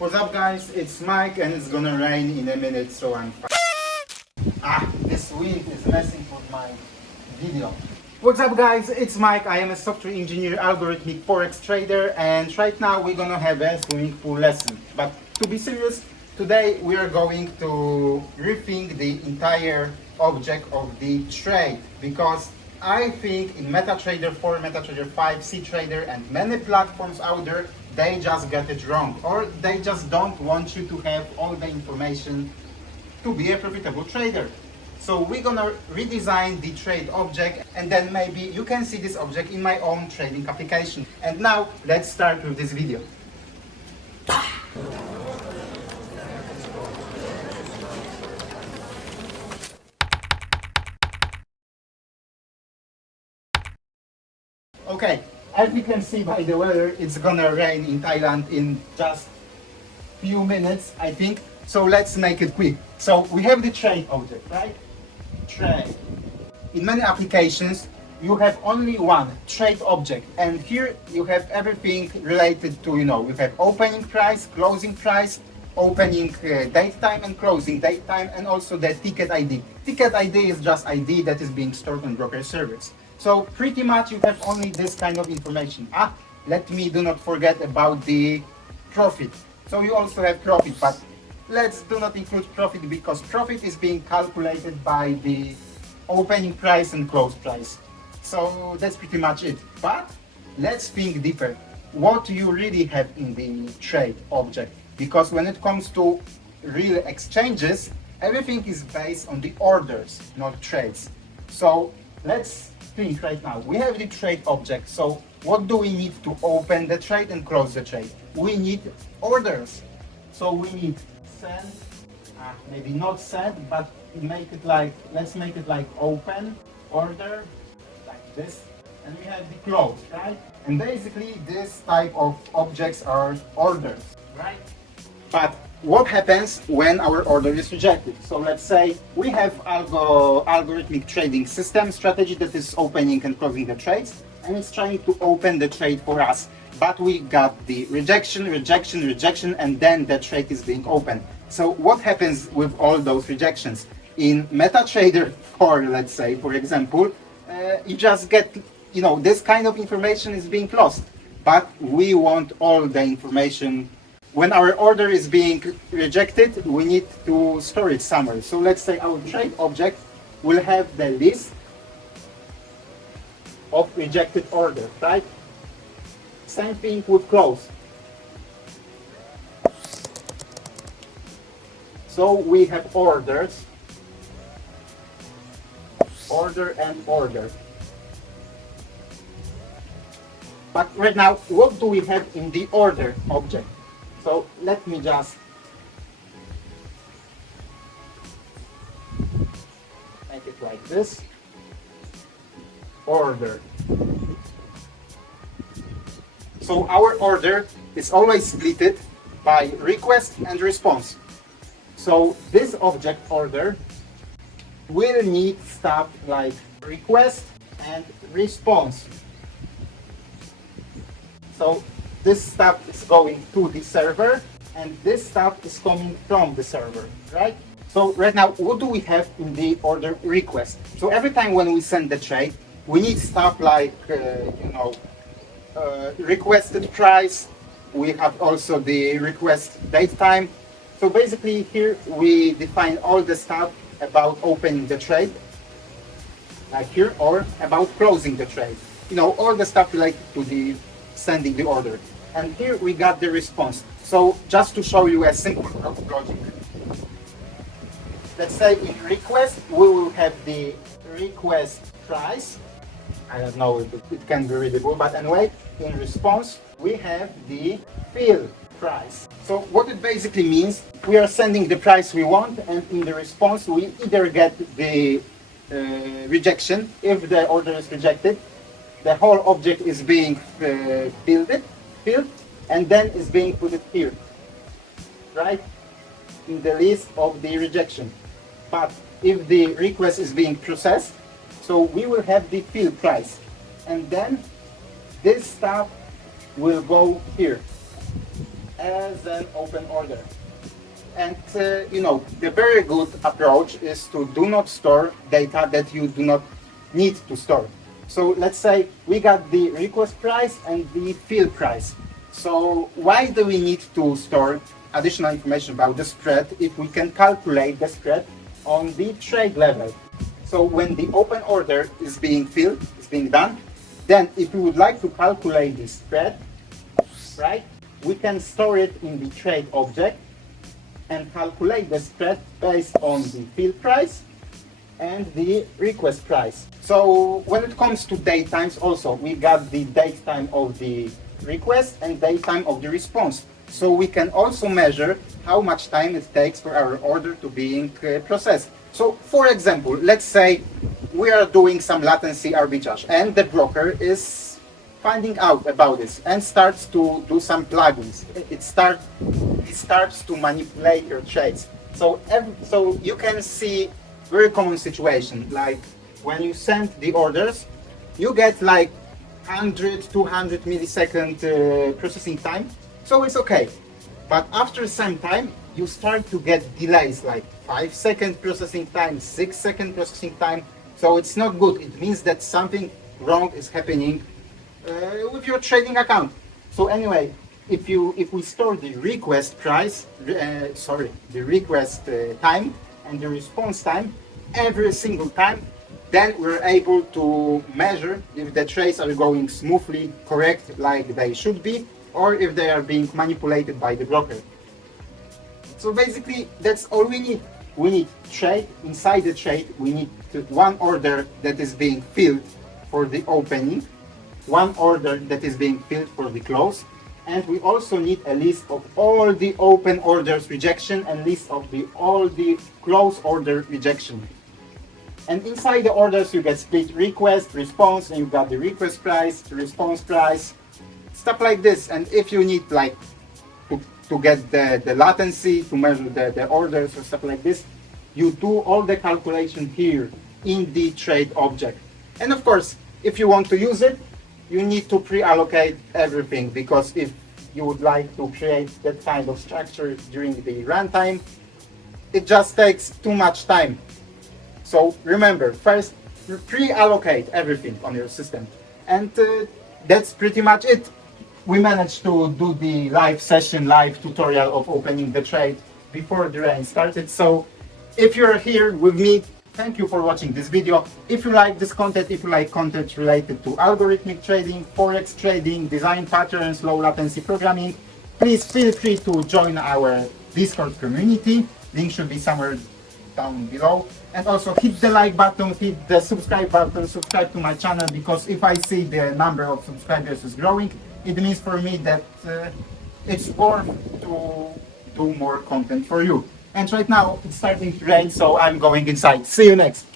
What's up guys, it's Mike and it's gonna rain in a minute, so I'm fine. This wind is messing with my video. What's up guys, it's Mike, I am a software engineer, algorithmic forex trader, and right now we're gonna have a swimming pool lesson. But to be serious, today we are going to rethink the entire object of the trade, because I think in MetaTrader 4, MetaTrader 5, CTrader and many platforms out there, they just get it wrong, or they just don't want you to have all the information to be a profitable trader. So we're gonna redesign the trade object, and then maybe you can see this object in my own trading application. And now let's start with this video. Okay, as you can see by the weather, it's gonna rain in Thailand in just few minutes, I think. So let's make it quick. So we have the trade object, right? Trade. In many applications, you have only one trade object, and here you have everything related to, you have opening price, closing price, opening date time and closing date time, and also the ticket ID. Ticket ID is just ID that is being stored on broker servers. So pretty much you have only this kind of information. Let me do not forget about the profit. So you also have profit, but let's do not include profit because profit is being calculated by the opening price and close price. So that's pretty much it. But let's think deeper. What do you really have in the trade object? Because when it comes to real exchanges, everything is based on the orders, not trades. So let's think right now. We have the trade object. So what do we need to open the trade and close the trade? We need orders. So we need send, maybe not send, but let's make it like open order, like this, and we have the close, right? And basically this type of objects are orders, right? But what happens when our order is rejected? So let's say we have algorithmic trading system strategy that is opening and closing the trades, and it's trying to open the trade for us. But we got the rejection, and then the trade is being opened. So what happens with all those rejections? In MetaTrader 4, let's say, for example, you just get, this kind of information is being lost. But we want all the information. When our order is being rejected, we need to store it somewhere. So let's say our trade object will have the list of rejected orders, right? Same thing with close. So we have orders, order and order. But right now, what do we have in the order object? So let me just make it like this. Order. So our order is always split by request and response. So this object order will need stuff like request and response. So this stuff is going to the server, and this stuff is coming from the server, right? So right now, what do we have in the order request? So every time when we send the trade, we need stuff like, requested price. We have also the request date time. So basically here we define all the stuff about opening the trade, like here, or about closing the trade. All the stuff related to the sending the order. And here we got the response. So just to show you a simple logic. Let's say in request, we will have the request price. I don't know if it can be readable, but anyway, in response, we have the fill price. So what it basically means, we are sending the price we want, and in the response, we either get the rejection. If the order is rejected, the whole object is being filled, and then is being put here, right? In the list of the rejection. But if the request is being processed, so we will have the fill price, and then this stuff will go here. as an open order. And the very good approach is to do not store data that you do not need to store. So let's say we got the request price and the fill price. So why do we need to store additional information about the spread if we can calculate the spread on the trade level? So when the open order is being filled, is being done, then if we would like to calculate the spread, right, we can store it in the trade object and calculate the spread based on the fill price and the request price. So when it comes to date times also, we got the date time of the request and date time of the response. So we can also measure how much time it takes for our order to being processed. So for example, let's say we are doing some latency arbitrage and the broker is finding out about this and starts to do some plugins. It starts to manipulate your trades. So you can see very common situation, like when you send the orders, you get like 100, 200 millisecond processing time, so it's okay. But after some time, you start to get delays, like 5-second processing time, 6-second processing time. So it's not good. It means that something wrong is happening with your trading account. So anyway, if we store the request price, the request time and the response time every single time, then we're able to measure if the trades are going smoothly, correct, like they should be, or if they are being manipulated by the broker. So basically, that's all we need. We need trade. Inside the trade, we need one order that is being filled for the opening, one order that is being filled for the close, and we also need a list of all the open orders rejection and list of all the close order rejection. And inside the orders, you get split request, response, and you got the request price, the response price, stuff like this. And if you need like to get the latency, to measure the orders or stuff like this, you do all the calculation here in the trade object. And of course, if you want to use it, you need to pre-allocate everything, because if you would like to create that kind of structure during the runtime, it just takes too much time. So remember, first pre-allocate everything on your system. And that's pretty much it. We managed to do the live tutorial of opening the trade before the rain started. So if you're here with me, thank you for watching this video. If you like this content, if you like content related to algorithmic trading, forex trading, design patterns, low latency programming, please feel free to join our Discord community. Link should be somewhere down below. And also hit the like button, hit the subscribe button, subscribe to my channel, because if I see the number of subscribers is growing, it means for me that it's worth to do more content for you. And right now it's starting to rain, so I'm going inside. See you next.